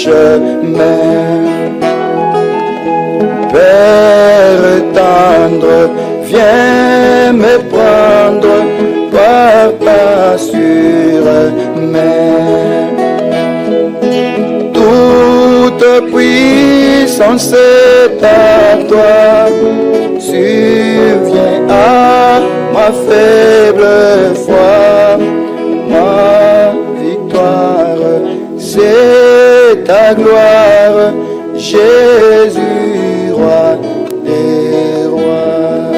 chemin. Père tendre, viens me prendre par ta sûre main. Toute puissance est à toi, subviens à ma faible foi. Ma victoire, c'est ta gloire, Jésus, roi des rois.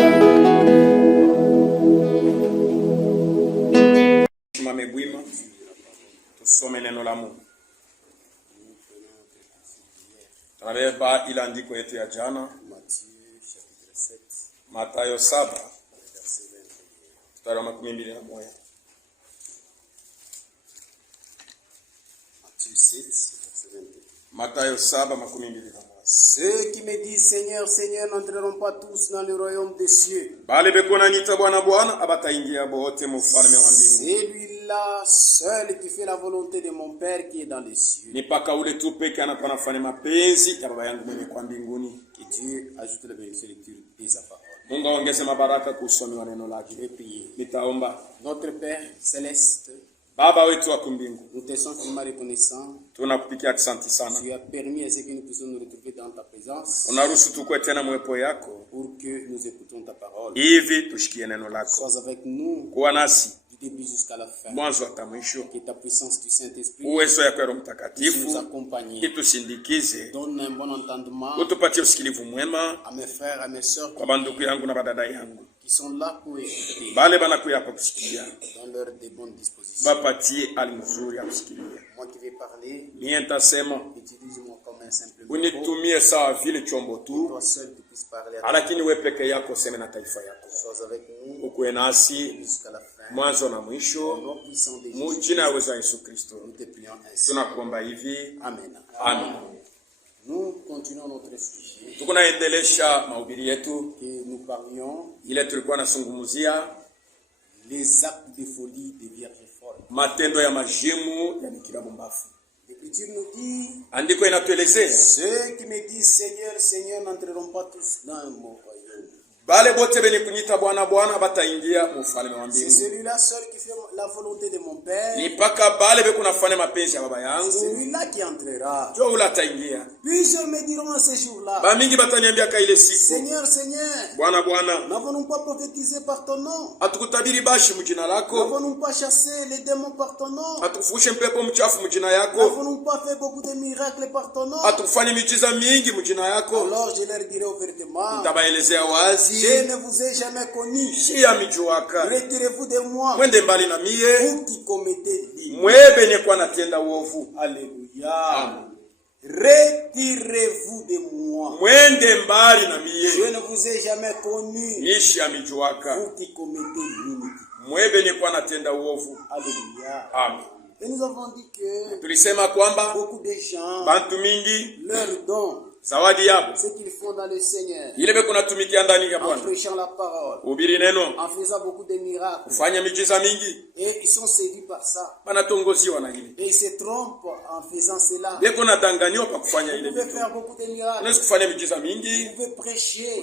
Tumamegwima tusome neno la Mungu. Tunabeba ile andiko yetu ya jana, Mathayo 7 mstari wa 21. Mathayo 7:21. Ceux qui me disent Seigneur, Seigneur n'entreront pas tous dans le royaume des cieux. Celui-là seul qui fait la volonté de mon Père qui est dans les cieux. Que Dieu ajoute la bénédiction de sa parole. Je vais prier. Notre Père céleste, Baba wetu wa mbingu, nous te sommes vraiment reconnaissants. Tunakupigia asante sana. Tu as permis à ce que nous puissions nous retrouver dans ta présence. Unaruhusu tukue tena mwepo yako, pour que nous écoutons ta parole. hivi tushikie neno lako. Sois avec nous. Kuwa nasi du début jusqu'à la fin. Mwanzo hata mwisho. Que ta puissance du Saint-Esprit uwezo yako ya Roho Mtakatifu nous accompagne. Itusindikize. Donne un bon entendement. Utupatie usikilivu mwema à mes frères, à mes sœurs, kwa bandugu yangu na badada yangu qui sont là pour écouter. Bale banakuya hapa kusikia. Dans de bonnes dispositions. Bapatie hali nzuri ya kusikia. Moi qui vais parler. Nientasema. Utilise-moi comme un simple micro. Unitumie sawa vile chombo tu. Toi seul tu puisses parler. Lakini wewe peke yako sema na taifa yako. Sois avec nous. Ukuwe nasi jusqu'à la fin. Mwanzo na mwisho. Mujina ya uwezo wa Yesu Kristo. Nous te prions ainsi. Tunakuomba hivi. Amen. Amen. Nous continuons notre sujet. Tukunaendelesha mahubiri yetu. Que nous parlions ile tulikuwa nasungumuzia les actes de folie des vierges folles. Matendo ya majimu ya bikira bombafu. L'Écriture nous dit, andiko inatuelezea ceux qui me disent Seigneur, Seigneur n'entreront pas tous dans mon royaume. Bale bote benye kunyita Bwana Bwana bataingia mufalme wa mbingu. C'est celui-là seul qui fait la volonté de mon Père. Ni paka bale be kunafanya mapenzi ya baba yangu. C'est celui-là qui entrera. Jo ula taingia. Plusieurs me diront à ce jour-là. Ba mingi bataniambia ka ile siku. Seigneur, Seigneur. Bwana Bwana. N'avons-nous pas prophétisé par ton nom? Atukutabiri bashi mjina lako. N'avons-nous pas chassé les démons par ton nom? Atukufushe mpepo mchafu mjina yako. N'avons-nous pas fait beaucoup de miracles par ton nom? Atukufanya miujiza mingi mjina yako. Alors je leur dirai ouvertement. Nitabaelezea wazi. Je ne vous ai jamais connu. Retirez-vous de moi. Vous qui commettez l'île. Alléluia. Retirez-vous de moi. Je ne vous ai jamais connu. Vous qui commettez l'iniquité. Alléluia. Amen. Et nous avons dit que beaucoup de gens, leurs dons, ce qu'ils font dans le Seigneur, en prêchant la parole, en faisant beaucoup de miracles, et ils sont séduits par ça, et ils se trompent en faisant cela. Vous pouvez faire beaucoup de miracles, vous pouvez prêcher,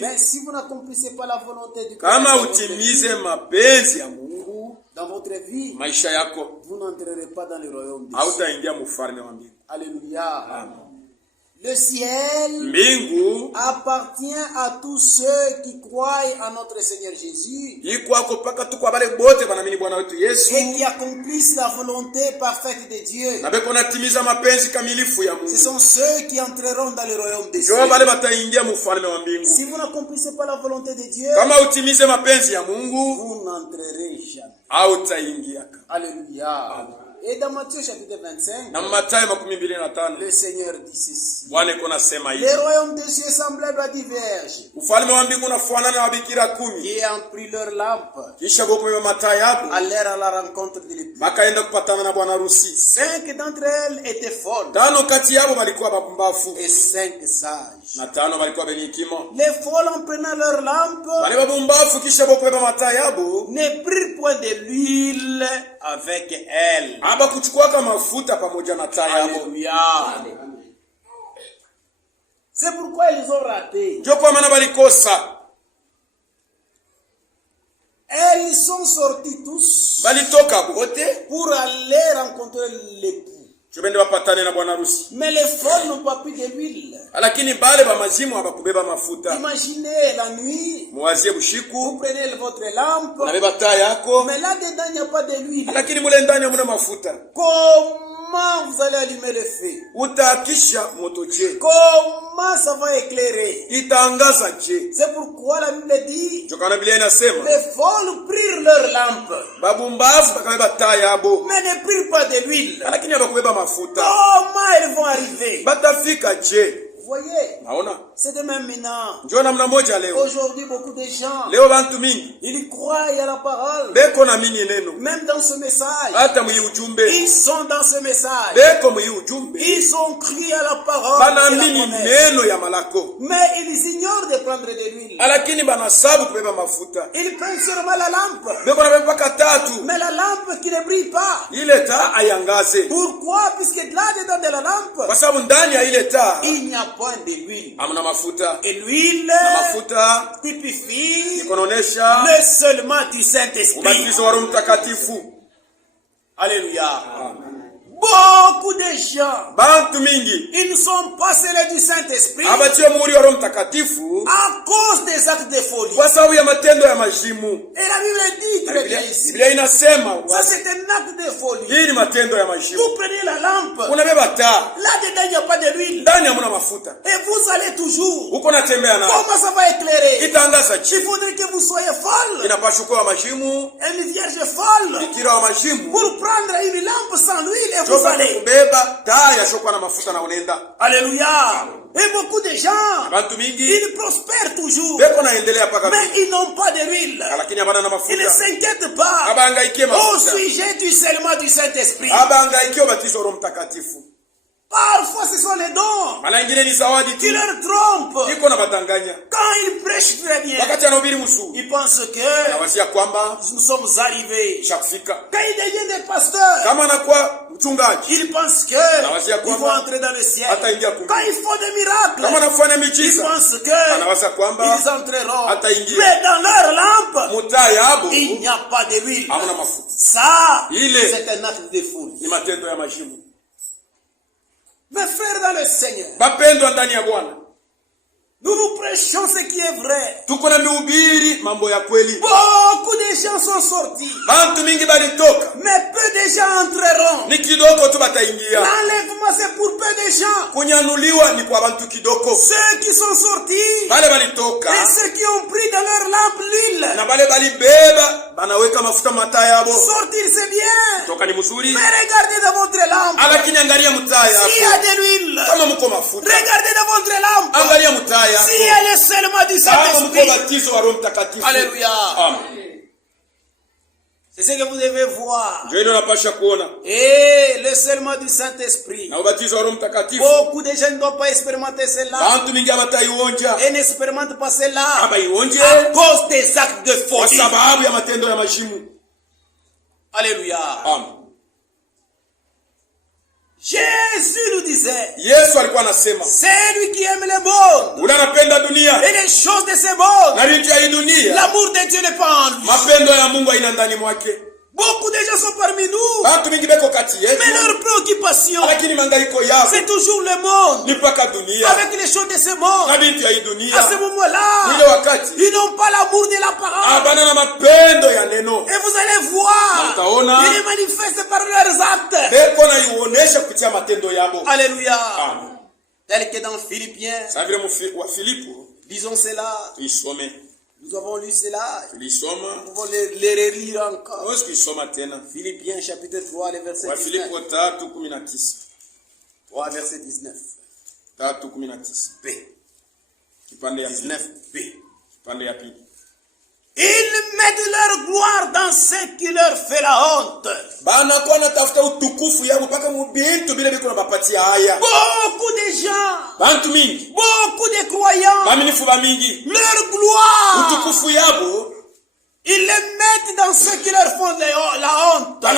mais si vous n'accomplissez pas la volonté du Père dans votre vie, vous n'entrerez pas dans le royaume des cieux. Alléluia. Amen. Le ciel appartient à tous ceux qui croient en notre Seigneur Jésus et qui accomplissent la volonté parfaite de Dieu. Ce sont ceux qui entreront dans le royaume des cieux. Si vous n'accomplissez pas la volonté de Dieu, vous n'entrerez jamais. Alléluia. Et dans Matthieu chapitre 25, le Seigneur dit ceci. Le royaume des cieux semblable à diverges qui ont pris leur lampe, allèrent à la rencontre de l'époux. 5 d'entre elles étaient folles et 5 sages. Les folles en prenant leur lampe ne prirent point de l'huile avec elles. aba kuchukua mafuta pamoja na taa yabo. C'est pourquoi ils ont raté. Ndio kwa maana balikosa. Et ils sont sortis tous balitoka bote pour aller rencontrer l'époux. Chobende wapatane na bwana harusi. Mais les folles n'ont pas pris de l'huile. Lakini bale ba mazimu abakubeba mafuta. Imaginez la nuit. Mwazie bushiku. Vous prenez votre lampe. Na beba taa yako. Mais là dedans il n'y a pas de l'huile. Lakini mule ndani hamuna mafuta. Comment vous allez allumer le feu? Utakisha moto je? Comment ça va éclairer? Itangaza je? C'est pourquoi la Bible dit. Jokana Biblia inasema. Les folles prirent leur lampe. Babumbavu bakabeba taa yabo. Mais ne prirent pas de l'huile. Lakini abakubeba mafuta. Comment ils vont arriver? Batafika je? Voyez, c'est de même maintenant. Aujourd'hui, beaucoup de gens, ils croient à la parole. Même dans ce message, ils sont dans ce message. Ils ont cru à la parole. Mais ils ignorent de prendre de l'huile. Ils prennent seulement la lampe. Mais la lampe qui ne brille pas. Pourquoi? Puisque là dedans de la lampe, il n'y a point de l'huile. Et l'huile typifie le seulement du Saint-Esprit. Alléluia. Beaucoup de gens, ils ne sont pas scellés du Saint-Esprit à cause des actes de folie. Et la Bible dit très bien ici, ça c'est un acte de folie. Vous prenez la lampe, là dedans il n'y a pas de l'huile, et vous allez toujours. Comment ça va éclairer? Il faudrait que vous soyez folle, une vierge folle, pour prendre une lampe sans l'huile et vous allez. Alléluia. Et beaucoup de gens, ils prospèrent toujours, mais ils n'ont pas de l'huile. Ils ne s'inquiètent pas au sujet du scellement du Saint-Esprit. Parfois ce sont les dons qui leur trompent. Quand ils prêchent très bien, ils pensent que nous sommes arrivés. Quand ils deviennent des pasteurs, ils pensent qu'ils vont entrer dans le ciel. Quand ils font des miracles, ils pensent qu'ils entreront. Mais dans leur lampe, il n'y a pas de l'huile. Ça, c'est un acte de folie. Mes frères dans le Seigneur, nous vous prêchons ce qui est vrai. Beaucoup de gens sont sortis, mais peu de gens entreront. L'enlèvement c'est pour peu de gens. Ceux qui sont sortis, et ceux qui ont pris dans leur lampe l'huile. Sortir c'est bien, mais regardez dans votre lampe. S'il y a de l'huile, regardez dans votre lampe. S'il y a le seulement du Saint-Esprit. Alléluia. C'est ce que vous devez voir. Et le seulement du Saint-Esprit. Beaucoup de gens ne doivent pas expérimenter cela. Et n'expérimentent pas cela à cause des actes de folie. Alléluia. Jésus nous disait, c'est lui qui aime le monde et les choses de ce monde. L'amour de Dieu n'est pas en lui. Beaucoup de gens sont parmi nous, mais leur préoccupation, c'est toujours le monde, avec les choses de ce monde. À ce moment-là, ils n'ont pas l'amour de la parole. Et vous allez voir, ils manifestent par leurs actes. Alléluia. Tel que dans Philippiens, disons cela. Nous avons lu cela. Nous pouvons les relire encore. Philippiens chapitre 3, le verset 19. 3 verset 19. B. 19b. Ils mettent leur gloire dans ce qui leur fait la honte. Beaucoup de gens, beaucoup de croyants, leur gloire, Ils les mettent dans ceux qui leur font la honte. Et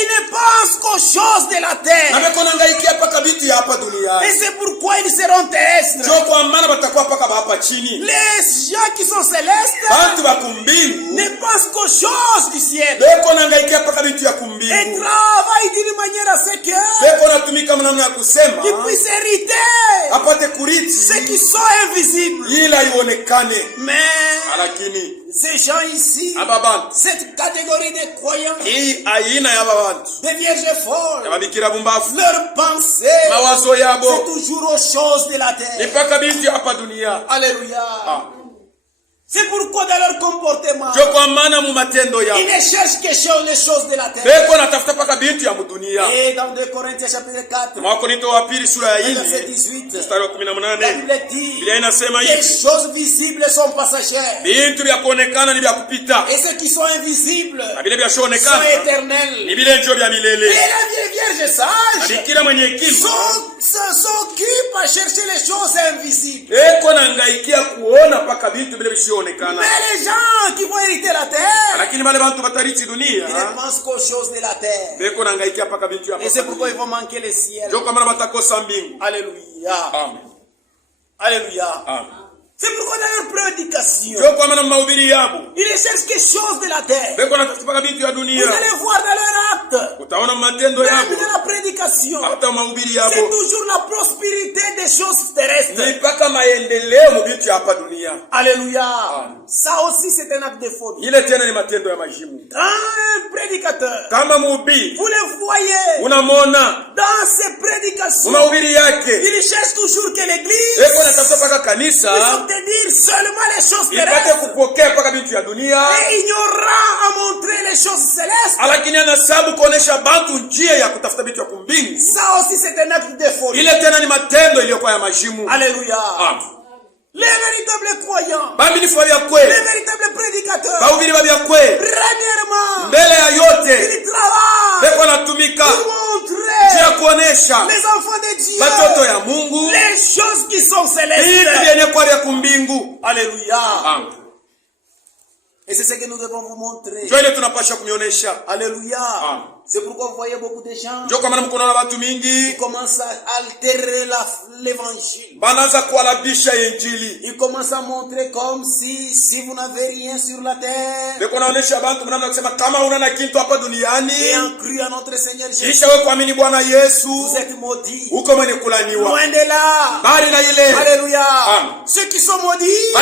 ils ne pensent qu'aux choses de la terre. Et c'est pourquoi ils seront terrestres. Les gens qui sont célestes ne pensent qu'aux choses du ciel. Et travaillent d'une manière à ce que ils puissent hériter ceux qui sont invisibles. Mais ces gens ici, cette catégorie de croyants, des vierges folles, leur pensée, c'est toujours aux choses de la terre. Alléluia. C'est pourquoi dans leur comportement, ils ne cherchent que les choses de la terre. Et dans 2 Corinthiens chapitre 4, verset 18, la Bible dit, les choses visibles sont passagères. Et ceux qui sont invisibles sont éternels. Et la Vierge sage s'occupe à chercher les choses invisibles. Mais les gens qui vont hériter la terre, ils ne pensent qu'aux choses de la terre. Et c'est pourquoi ils vont manquer le ciel. Alléluia. Amen. Alléluia. Amen. C'est pourquoi dans leur prédication, ils ne cherchent que choses de la terre. Vous allez voir dans leur acte, même dans la prédication, c'est toujours la prospérité des choses terrestres. Alléluia. Ça aussi c'est un acte de folie. Quand un prédicateur, vous le voyez dans ses prédications, il cherche toujours que l'église te dire seulement les choses terrestres et ignorant à montrer les choses célestes. Ça aussi c'est un acte de folie. Alléluia. Les véritables croyants, les véritables prédicateurs, premièrement, ils travaillent pour montrer les enfants de Dieu les choses qui sont célestes. Alléluia. Et c'est ce que nous devons vous montrer. Alléluia. C'est pourquoi vous voyez beaucoup de gens qui commencent à altérer l'évangile. Ils commencent à montrer comme si vous n'avez rien sur la terre. Et en cru à notre Seigneur Jésus, vous êtes maudits. Loin de là. Alléluia. Ceux qui sont maudits,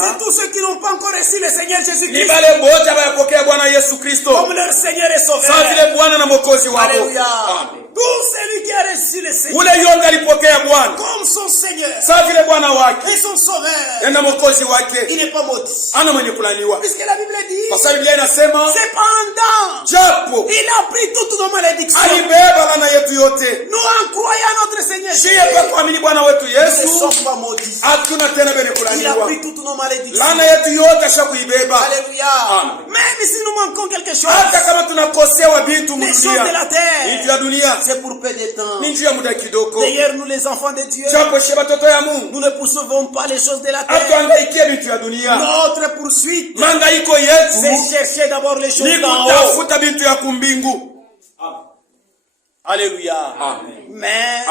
c'est tous ceux qui n'ont pas encore reçu le Seigneur Jésus-Christ comme leur Seigneur et Sauveur. Alléluia. Tout celui qui a reçu le Seigneur comme son Seigneur et son Sauveur, il n'est pas maudit. Puisque la Bible dit, cependant, il a pris toutes nos malédictions. Nous en croyant notre Seigneur Jésus, nous ne sommes pas maudits. Il a pris toutes nos malédictions. Alléluia. Même si nous manquons quelque chose, les choses de la terre, c'est pour peu de temps. D'ailleurs, nous les enfants de Dieu, nous ne poursuivons pas les choses de la terre. Notre poursuite, c'est chercher d'abord les choses d'en haut. Alléluia. Mais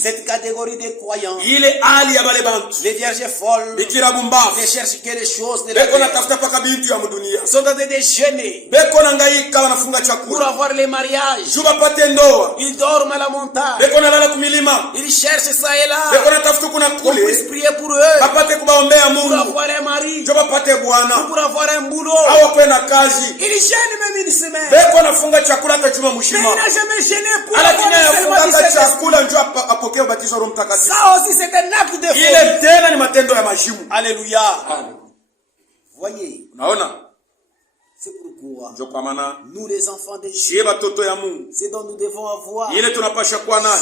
cette catégorie de croyants, les vierges folles, ne cherchent que les choses de la terre. Sont en train de déjeuner pour avoir les mariages. Ils dorment à la montagne. Ils cherchent ça et là qu'on puisse prier pour eux, pour avoir un mari, pour avoir un boulot. Ils gênent même une semaine, mais il n'a jamais gêné pour avoir un seul. Ça aussi c'est un acte de folie. Alléluia. Voyez, c'est pourquoi nous les enfants de Dieu, c'est dont nous devons avoir,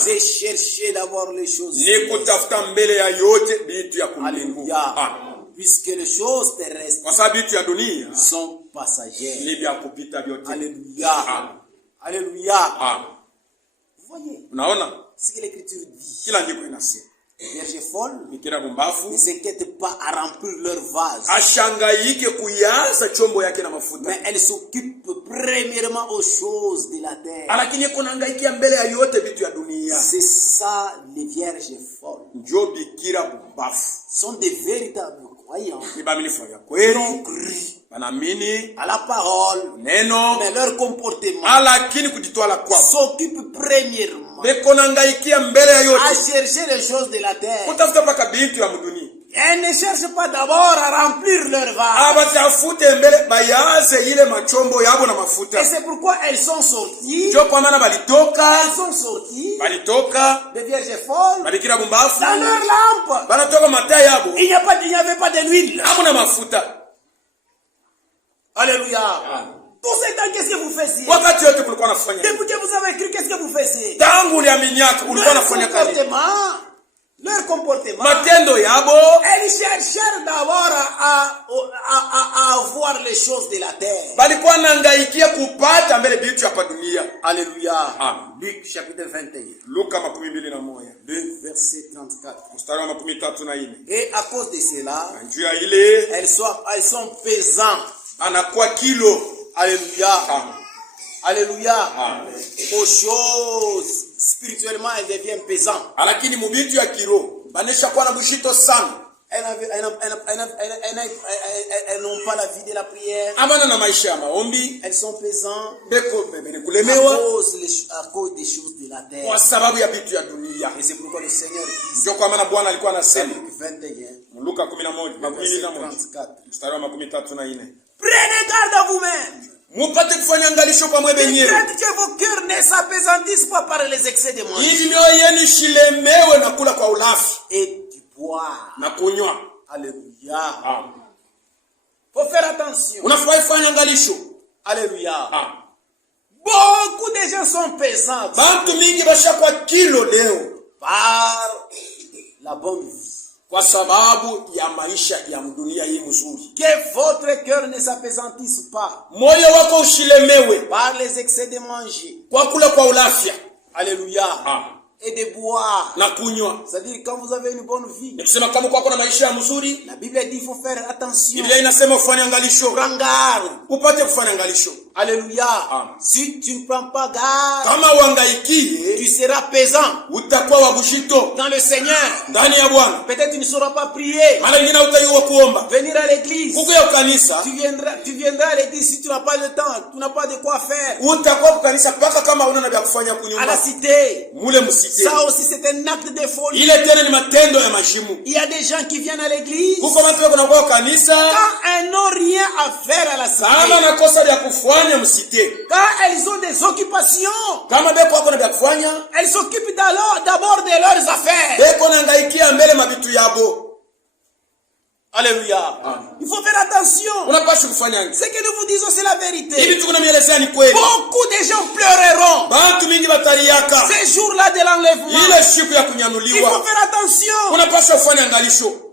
c'est chercher d'abord les choses. Alléluia. Puisque les choses terrestres sont passagères. Alléluia. Alléluia. Voyez ce que l'Écriture dit. Vierge folle bikira bumbafu ne s'inquiète pas à remplir leur vase. ashangaike kuyaza chombo yake na mafuta, Mais elle s'occupe premièrement aux choses de la terre. lakini kuna hangaikia mbele ya yote vitu ya dunia. C'est ça les vierges folles. Njo bikira bumbafu Sont des véritables croyants. ni bamilifu ya Ils kweli, ont cru banamini à la parole, neno, mais leur comportement lakini kujitwala kwao s'occupe premièrement beko hangaikia mbele ya à yote chercher les choses de la terre. kutafuta paka bintu ya mdunia. Elles ne cherchent pas d'abord à remplir leur vase. Abatafute mbele bayaze ile machombo yabo na mafuta. Et c'est pourquoi elles sont sorties. Njo kwa maana Elles sont sorties balitoka des vierges folles balikira bumbafu dans leur lampe. banatoka mataa yabo Il n'y avait pas de l'huile. hamuna mafuta. Alléluia. Tout ce temps, qu'est-ce que vous faisiez? Wakati yote kulikuwa nafanya Depuis que vous avez écrit, qu'est-ce que vous faisiez? tangu uliaminiaka ulikuwa nafanya kazi. Leur comportement. Matendo yabo Elles cherchèrent d'abord à avoir les choses de la terre. balikuwa nangaikia kupata mbele bitu hapa dunia. Alléluia. Amen. Luc chapitre 21. Luka 21 Le verset 34. mstari wa 34. Et à cause de cela, Njuu ya ile elles sont pesants. anakuwa kilo. Alléluia. Amen. Alléluia. Amen. Aux choses spirituellement, elles deviennent pesantes. Lakini mubitu ya kiroho banesha kuwa na bushito sana. Elles n'ont pas la vie de la prière. Amana na maisha ya maombi Elles sont pesantes beko bebe à kulemewa cause des choses de la terre. kwa sababu ya vitu ya dunia. Et c'est pourquoi le Seigneur dit Ndio kwa maana Bwana alikuwa anasema Luc 21, Luka 11:21 mstari wa 34. prenez garde à vous-même. Mupate kufanya angalisho kwa mwe De benyewe crainte que vos cœurs ne s'apesantissent pas par les excès de manger ili mioyo yenu shilemewe na kula kwa ulafi et du boire. na kunywa. Alléluia. Faut faire attention. Unafai fanya angalisho. Alléluia. Beaucoup de gens sont pesants Bantu mingi bashakuwa kilo leo par la bonne vie. kwa sababu ya maisha ya dunia hii mzuri. Que votre cœur ne s'apesantisse pas Moyo wako ushilemewe par les excès de manger. kwa kula kwa ulafya. Alléluia. Et de boire. Na kunywa. C'est-à-dire quand vous avez une bonne vie. Nikisema kama kwako na maisha ya mzuri, La Bible dit il faut faire attention. Biblia inasema ufanye angalisho. Prends garde. Upate kufanya angalisho. Alléluia. Si tu ne prends pas garde, Kama uangaikie, tu seras pesant utakuwa wa bushito dans le Seigneur. ndani ya Bwana. Peut-être tu ne sauras pas prier. Mara nyingine utaiwa kuomba. Venir à l'église. Kukuya kanisa, Tu viendras à l'église si tu n'as pas le temps, tu n'as pas de quoi faire. utakuwa kanisa paka kama una na vya kufanya À la kunyumba. cité. Mule msike. Ça aussi c'est un acte de folie. Ile tena ni matendo ya mashimu. Il y a des gens qui viennent à l'église Kuko watu wako na kwa kanisa, quand elles n'ont rien à faire à la kama cité. nakosa vya kufanya msite. Quand elles ont des occupations, Kama beko wako na vya kufanya, elles s'occupent d'abord de leurs affaires. beko nangaikia mbele mabitu yabo. Alléluia. Il faut faire attention. Unapaswa kufanya. Ce que nous vous disons c'est la vérité. Ili tukunamielezea ni kweli. Beaucoup de gens pleureront Bantu mingi bataliaka. ces jours-là de l'enlèvement. Ile siku ya Il kunyanuliwa. faut faire attention. Unapaswa kufanya angalisho.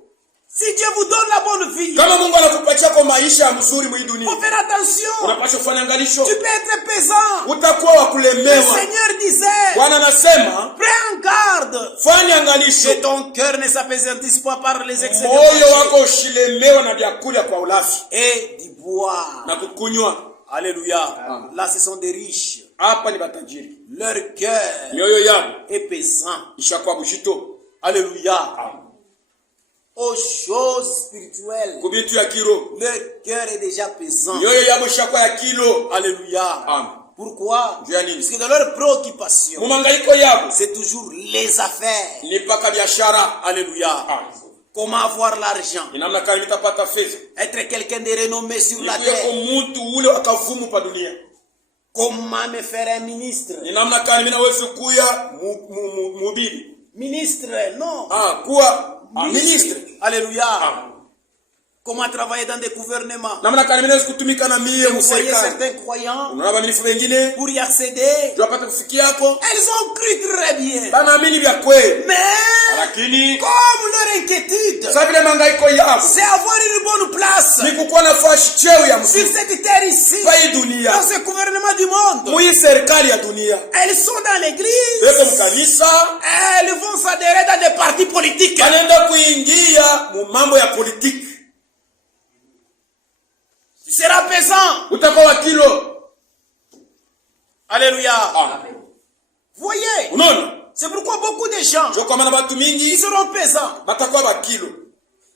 Si Dieu vous donne la bonne vie, Kama Mungu anakupatia kwa maisha mzuri mwa il dunia, faut faire attention. unapaswa kufanya angalisho. Tu peux être pesant. Utakuwa wa Le kulemewa. Seigneur disait, Bwana anasema, prends garde fanya angalisho. que ton cœur ne s'apesantisse pas par les excès de Moyo manger wako ushilemewa na vyakula kwa ulafi et du boire. na kukunywa. Alléluia. Là, ce sont des riches. Hapa ni batajiri. Leur cœur Mioyo yao est pesant. ishakuwa bushito. Alléluia. Aux choses spirituelles, Kubitu ya kiro. leur cœur est déjà pesant. Mioyo yao ishakuwa ya kilo. Alléluia. Amen. Pourquoi? Jani. Parce que dans leur préoccupation, Mumangaiko yao c'est toujours les affaires. ni paka biashara. Alléluia. Comment avoir l'argent? Ni namna gani nitapata fedha? Être quelqu'un de renommé sur la Nikuwe terre. mtu ule akavumu pa dunia. Comment me faire un ministre? Ni namna gani mimi naweza kuya mhubiri? Ministre, non. Kuwa ministre. Alléluia. Comment travailler dans des gouvernements? Namna gani mimi naweza kutumika na mie Vous voyez mserikali? certains croyants, Unaona bamilifu wengine pour y accéder, wapate kufikia hapo, elles ont cru très bien. banaamini vya kweli, Mais, lakini comme leur inquiétude, sasa vile mangaiko yao c'est avoir une bonne place ni kukuwa nafasi cheo ya sur mzuri cette terre ici, kwa hii dans dunia, ce gouvernement du monde. mwi serikali ya dunia. Elles sont dans l'église. Beko mkanisa. Elles vont s'adhérer dans des partis politiques. Wanaenda kuingia mu mambo ya politiki. Tu seras pesant. Utakuwa wakilo. Alléluia. Amen. Voyez. Unaona? C'est pourquoi beaucoup de gens ils seront pesants.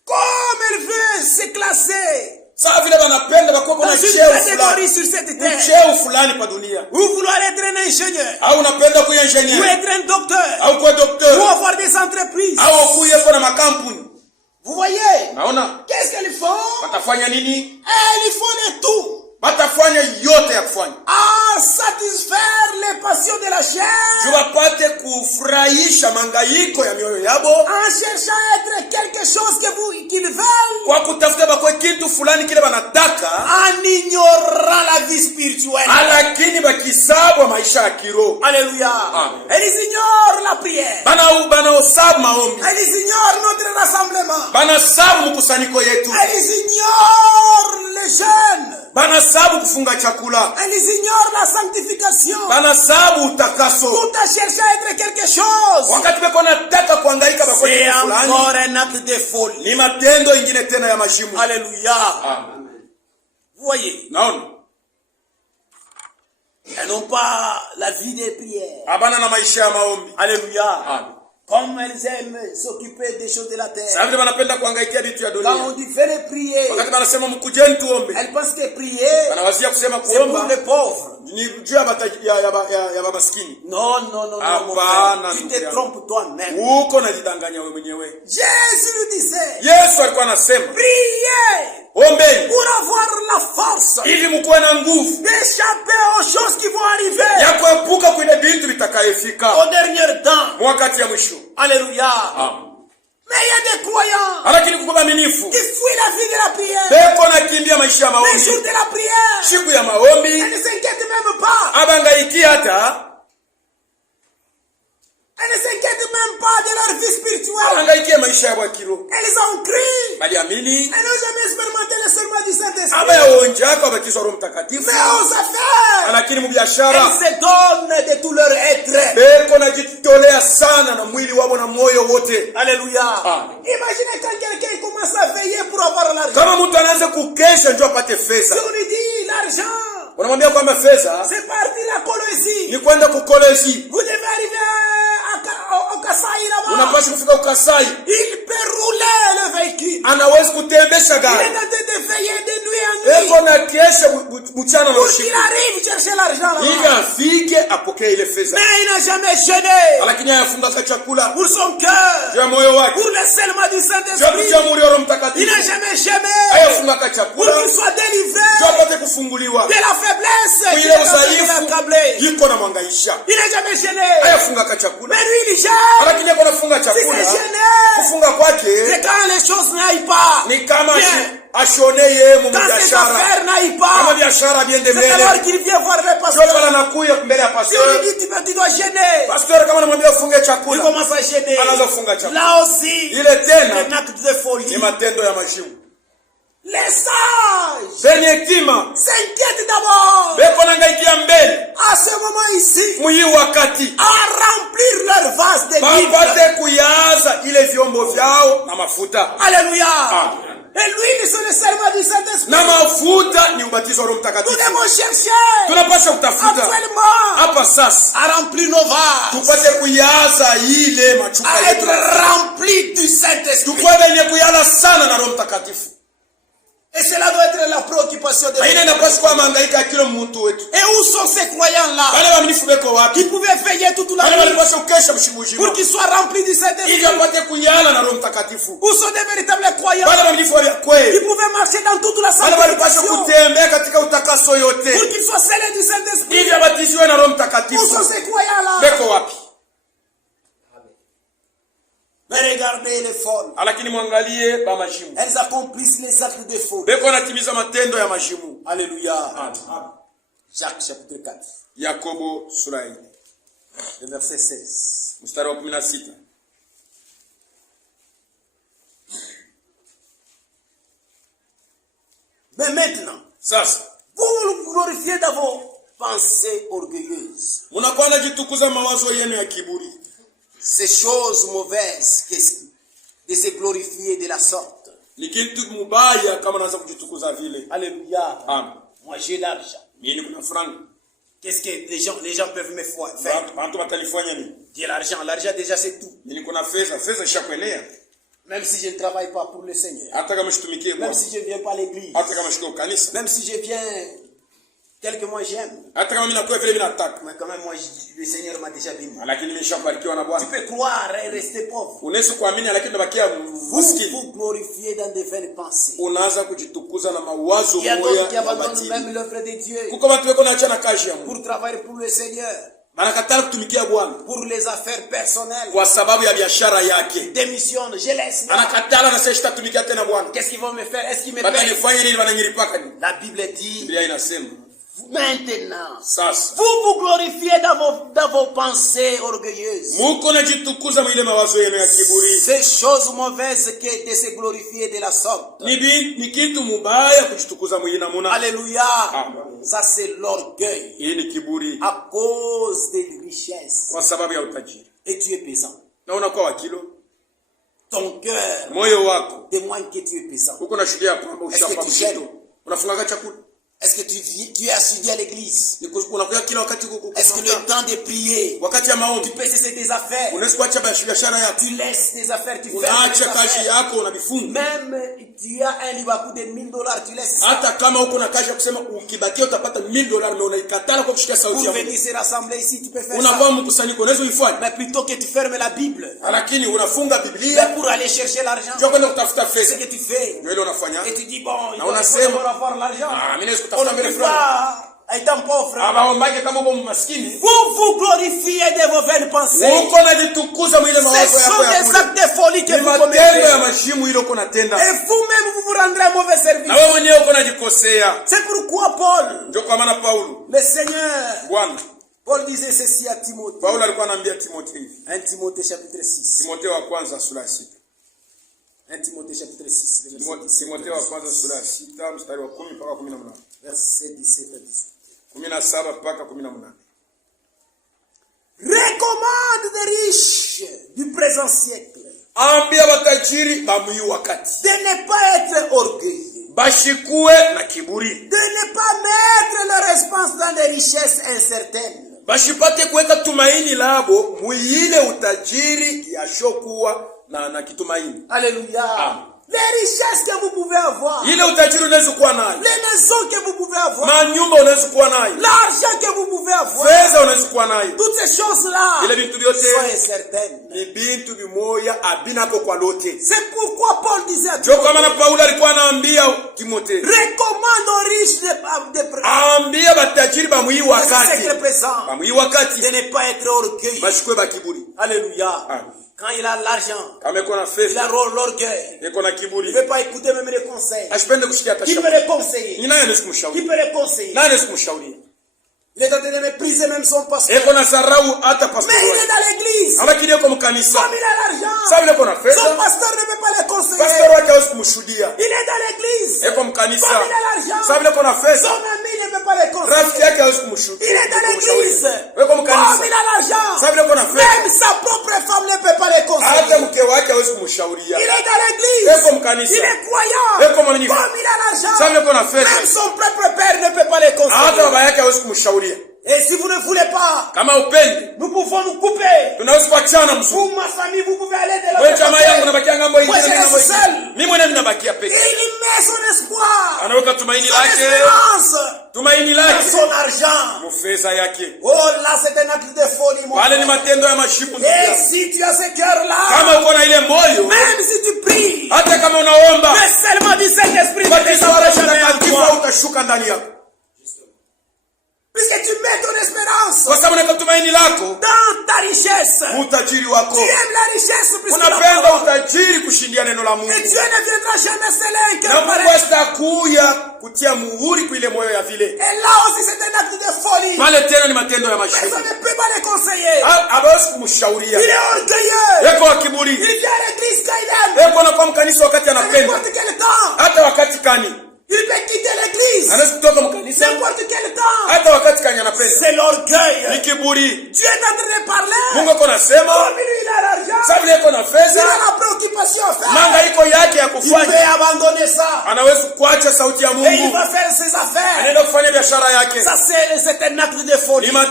Comme elle veut se classer dans une catégorie sur cette terre. Ou vouloir être un ingénieur. Ou être un docteur. Ou avoir des entreprises. Vous voyez? Qu'est-ce qu'elles font? Elles font le tout. Batafanya yote ya kufanya. Satisfaire les passions de la chair. Wapate kufurahisha mangaiko ya mioyo yabo. En cherchant à être quelque chose qu'ils veulent. Kwa kutafuta bakwe kitu fulani kile banataka. En ignorant la vie spirituelle. Lakini bakisabu maisha ya kiroho. Alléluia. Elles ignorent la prière. Banaosabu maombi. Elles ignorent notre rassemblement. Banasabu mkusanyiko yetu. Elles ignorent les jeunes. Banasabu kufunga chakula. Elles ignorent la sanctification. Banasabu utakaso. Tout à chercher à être quelque chose. Wakati beko nataka kuhangaika bakwe kitu fulani. C'est encore un acte de folie. Ni matendo ingine tena ya mashimu. Alléluia. Amen. Vous voyez? Naona. Elles n'ont pas la vie des prières. Abana na maisha ya maombi. Alléluia. Amen. Comme elles aiment s'occuper des choses de la terre. Quand on dit fais prier, elles pensent que prier c'est pour les pauvres. Non, tu te trompes toi-même. Jésus lui disait, priez pour avoir la force d'échapper aux choses qui vont arriver au dernier temps. Alléluia. Mais il y a des croyants qui fuient la vie de la prière. Les jours de la prière, elles ne s'inquiètent même pas. Elles ne s'inquiètent même pas de leur vie spirituelle. Elles ont cru. Elles n'ont jamais expérimenté le serment du Saint-Esprit. Mais aux affaires, elles se donnent de tout leur être. Alléluia. Imaginez quand quelqu'un commence à veiller pour avoir l'argent. Si on lui dit l'argent, c'est partir à Colosie. Vous devez arriver au Kasai là-bas. Il peut rouler le véhicule. Il est en train de veiller de nuit en nuit. Pour qu'il arrive chercher l'argent là-bas. Mais il n'a jamais gêné pour son cœur, pour le serment du Saint-Esprit. Il n'a jamais gêné pour qu'il soit délivré de la faiblesse qu'il est en train de l'accabler. Il n'a jamais gêné. Mais lui il gêne. Si c'est gêné, c'est quand les choses n'aillent pas bien. Quand cette affaire n'aille pas, c'est alors qu'il vient voir le pasteur. Si on lui dit tu dois gêner, il commence à gêner. Là aussi, c'est un acte de folie. Les sages s'inquiètent d'abord à ce moment ici à remplir leur vase de l'huile. Alléluia. Et l'huile, c'est le serment du Saint-Esprit. Nous devons chercher actuellement à remplir nos vases, à être remplis du Saint-Esprit. Et cela doit être la préoccupation de l'homme. Et où sont ces croyants-là qui pouvaient veiller toute la nuit pour qu'ils soient remplis du Saint-Esprit? Où sont des véritables croyants qui pouvaient marcher dans toute la sanctification pour qu'ils soient scellés du Saint-Esprit? Où sont ces croyants-là? Mais regardez les folles. Elles accomplissent les actes de folie. Alléluia. Jacques chapitre 4. Le verset 16. Mais maintenant, vous vous glorifiez d'abord pensées orgueilleuses. Munakuwa najitukuza mawazo yenu ya kiburi. Ces choses mauvaises de se glorifier de la sorte. Ni kitu mubaya kama naanza kujitukuza vile. Alléluia. Amen. Moi j'ai l'argent. Mimi kuna franga. Qu'est-ce que les gens peuvent me faire? Bantu batalifanya nini? J'ai l'argent déjà c'est tout. Mimi kuna fedha ishakuenea. Même si je ne travaille pas pour le Seigneur. Hata kama shitumikie Bwana. Même si je ne viens pas à l'église. Hata kama shiko kanisa. Même si je viens tel que moi j'aime. Hata kama mimi nakuwa vile mimi nataka. Mais quand même moi le Seigneur m'a déjà béni. Lakini nimeshafarikiwa na Bwana. Tu peux croire et rester pauvre. Unaweza kuamini lakini unabakia maskini. Vous glorifiez dans de vaines pensées. Unaanza kujitukuza na mawazo moya. Il y a d'autres qui abandonnent batili. même l'œuvre de Dieu. Kuko watu wako naacha na kazi ya Mungu. Pour travailler pour le Seigneur. Anakataa kutumikia Bwana. Pour les affaires personnelles. Kwa sababu ya biashara yake. Démissionne, je laisse. Anakataa na sasa sitatumikia tena Bwana. Qu'est-ce qu'ils vont me faire? Est-ce qu'ils me payent? Nifanye nini wananilipaka nini? La Bible dit. Biblia inasema. Maintenant, sasa vous vous glorifiez dans vos pensées orgueilleuses. Muko najitukuza mwile mawazo yenu ya kiburi. Ces choses mauvaises que de se glorifier de la sorte. Ni kitu mubaya kujitukuza mwile namuna. Alléluia. Ça c'est l'orgueil. Hii ni kiburi. À cause des richesses. Kwa sababu ya utajiri. Et tu es pesant. Na unakuwa wakilo. Ton cœur. Moyo wako. Témoigne que tu es pesant. Uko nashuhudia kwamba ushafa mzito. Unafunga chakula. Est-ce que tu es assidu à l'église? Est-ce que le temps de prier, tu peux cesser tes affaires? Tu laisses tes affaires, tu fermes tes affaires. Même tu as un libakou de $1000, tu laisses ça. Pour venir se rassembler ici, tu peux faire ça. Mais plutôt que tu fermes la Bible, mais pour aller chercher l'argent, ce que tu fais, et tu dis bon, il faut avoir l'argent. On ne peut pas étant pauvre. Vous vous glorifiez de vos vaines pensées. Ce sont des actes de folie que vous commettez. Et vous-même vous vous rendrez un mauvais service. C'est pourquoi Paul, le Seigneur, Paul disait ceci à Timothée. 1 Timothée chapitre 6. 1 Timothée chapitre 6. Timothée wa kwanza sura ya 6 mstari wa 10 mpaka 18. Verset 17 à 18. 17 mpaka 18. Recommande des riches du présent siècle. Ambia batajiri ba muyi wakati. De ne pas être orgueilleux. Bashikuwe na kiburi. De ne pas mettre leur espérance dans des richesses incertaines. Bashipate kuweka tumaini labo muile utajiri yashokuwa na kitumaini. Alléluia. Les richesses que vous pouvez avoir. Ile utajiri unaweza kuwa nayo. Les maisons que vous pouvez avoir. Manyumba unaweza kuwa nayo. L'argent que vous pouvez avoir. Fedha unaweza kuwa nayo. Toutes ces choses-là. Ile vitu vyote sont incertaines. Ni vitu vimoja abinako kwa lote. C'est pourquoi Paul disait à Timothée. Kama na Paulo alikuwa anaambia Timothée. Recommande aux riches de ambia batajiri ba muyi wakati. Ba muyi wakati. De ne pas être orgueilleux. Bashikwe ba kiburi. Alléluia. Quand il a l'argent, il a l'orgueil. Il ne veut pas écouter même les conseils. Qui peut les conseiller? Qui peut les conseiller? Il est en train de mépriser même son pasteur. Mais il est dans l'église. Comme il a l'argent, son pasteur ne peut pas les conseiller. Il est dans l'église. Comme il a l'argent, son ami ne peut pas les conseiller. Il est dans l'église. Comme il a l'argent, même sa propre femme ne peut pas les conseiller. Il est dans l'église. Il est croyant. Comme il a l'argent, même son propre père ne peut pas les conseiller. Et si vous ne voulez pas, nous pouvons nous couper. Vous, ma famille, vous pouvez aller de l'autre côté. Moi, je reste seul. Et il met son espoir, son espérance dans son argent. Oh là, c'est un acte de folie, mon frère. Et si tu as ce cœur-là, même si tu pries, mais seulement du Saint-Esprit ne descendra jamais à toi. Puisque tu mets ton espérance dans ta richesse. Tu aimes la richesse plus que la parole. Et Dieu ne viendra jamais se l'aider. Et là aussi c'est un acte de folie. Personne ne peut pas les conseiller. Il est orgueilleux. Il vient à l'église quand il aime. À n'importe quel temps. Il peut quitter l'église. N'importe quel temps. C'est l'orgueil. Dieu est en train de parler. Comme lui, il a l'argent. Il a la préoccupation à faire. Il peut abandonner ça. Et il va faire ses affaires. Ça, c'est un acte de folie. Il y a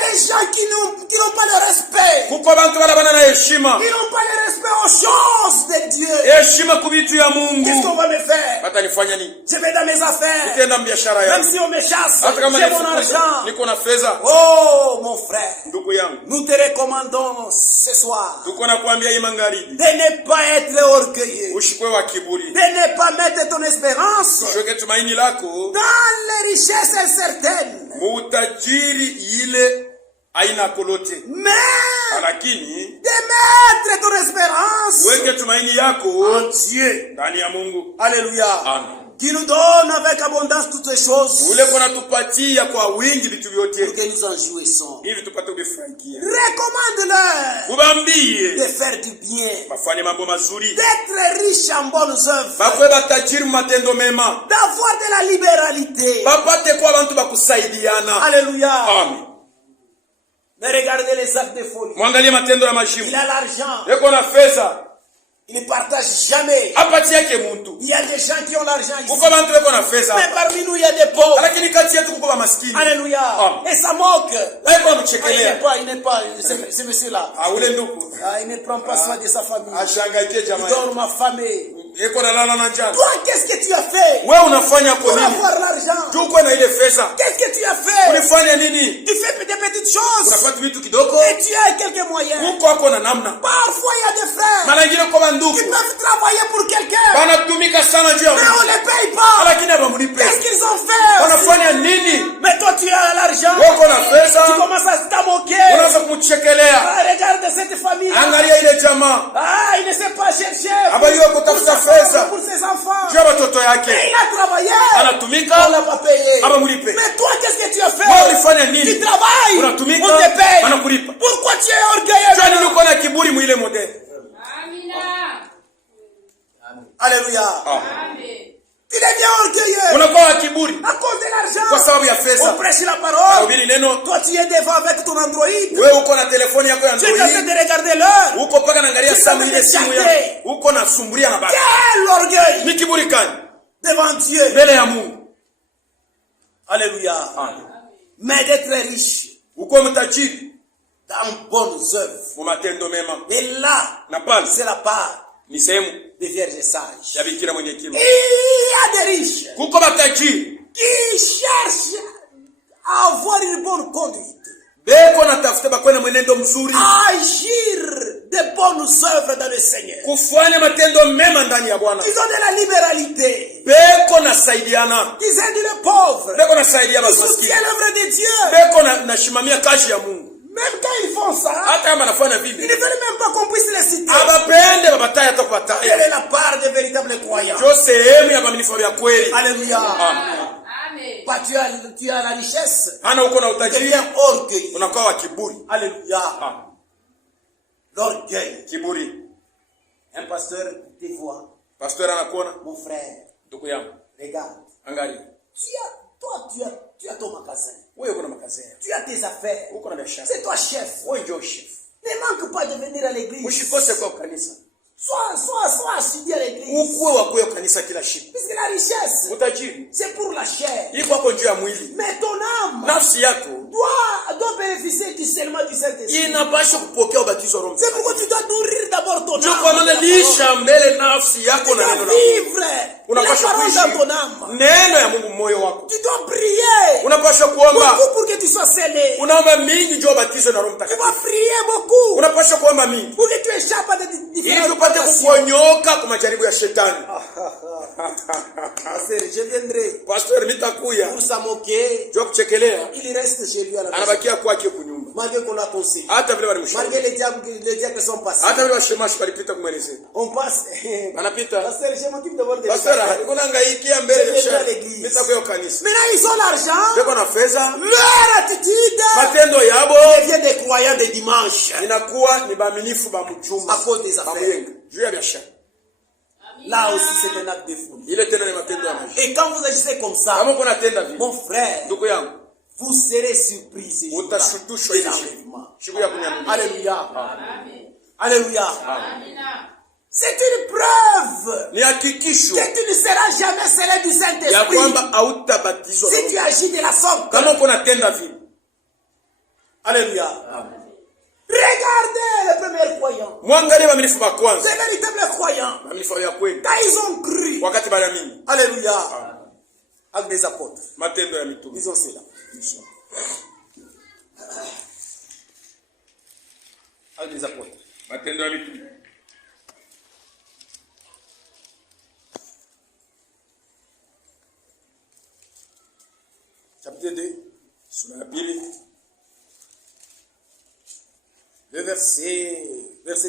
des gens qui n'ont pas le respect. Ils n'ont pas le respect aux choses de Dieu. Qu'est-ce qu'on va me faire? Je vais dans mes affaires. Même si on me chasse, j'ai mon argent. Oh mon frère, nous te recommandons ce soir de ne pas être orgueilleux, de ne pas mettre ton espérance dans les richesses incertaines, mais de mettre ton espérance en Dieu. Alléluia. Amen. Qui nous donne avec abondance toutes les choses pour que nous en jouissons. Recommande-leur de faire du bien, d'être riche en bonnes œuvres, d'avoir de la libéralité. Alléluia. Amen. Mais regardez les actes de folie. Il a l'argent. Il ne partage jamais. Il y a des gens qui ont l'argent ici. Mais parmi nous, il y a des pauvres. Alléluia. Et ça moque. Il n'est pas. C'est monsieur-là. Il ne prend pas soin de sa famille. Il dort ma famille. Toi, qu'est-ce que tu as fait pour avoir l'argent? Qu'est-ce que tu as fait? Tu fais des petites choses et tu as quelques moyens. Parfois, il y a des frères qui peuvent travailler pour quelqu'un, mais on ne les paye pas. Qu'est-ce qu'ils ont fait? Mais toi, tu as l'argent. Tu commences à te moquer. Regarde cette famille. Il ne sait pas chercher pour ses enfants. Et il a travaillé. On l'a pas payé. Mais toi, qu'est-ce que tu as fait? Tu travailles. On te paye. Pourquoi tu es orgueilleux? Alléluia. Tu deviens orgueilleux à cause de l'argent. On prêche la parole. Toi, tu es devant avec ton Android. Tu es en train de regarder l'heure. Tu es en train de chatter. Quel orgueil devant Dieu. Alléluia. Mais d'être riche dans bonnes œuvres. Et là, c'est la part des vierges sages. Il y a des riches qui cherchent à avoir une bonne conduite, à agir de bonnes œuvres dans le Seigneur. Ils ont de la libéralité. Ils aident les pauvres. Ils soutiennent l'œuvre de Dieu. Même quand ils font ça, ils ne veulent même pas qu'on puisse les citer. Quelle est la part des véritables croyants? Alléluia. Amen. Pas tu as la richesse. Tu deviens orgueil. Alléluia. L'orgueil. Un pasteur te voit. Mon frère. Regarde. Tu as ton magasin. Tu as tes affaires. C'est toi chef. Ne manque pas de venir à l'église. Sois assidu à l'église. Puisque la richesse, c'est pour la chair. Mais ton âme doit bénéficier du seulement du Saint-Esprit. C'est pourquoi tu dois nourrir d'abord ton âme. Tu dois vivre la parole dans ton âme. Tu dois prier beaucoup pour que tu sois scellé. Tu dois prier beaucoup pour que tu échappes à des différentes. Je viendrai pour s'en moquer. Il reste chez lui à la maison. Malgré qu'on a conseillé, malgré les diacres sont passés, on passe. Pasteur, je m'occupe de votre l'église. Maintenant ils ont l'argent, leur attitude devient des croyants de dimanche à cause des affaires. Là aussi, c'est un acte de folie. Et quand vous agissez comme ça, mon frère, vous serez surpris ces jours-là. Alléluia. Alléluia. C'est une preuve que tu ne seras jamais scellé du Saint-Esprit si tu agis de la sorte. Alléluia. Regardez les premiers croyants. Les véritables croyants. Quand ils ont cru. Alléluia. Avec des apôtres. Disons cela. Avec des apôtres. Chapitre 2. Le verset 41.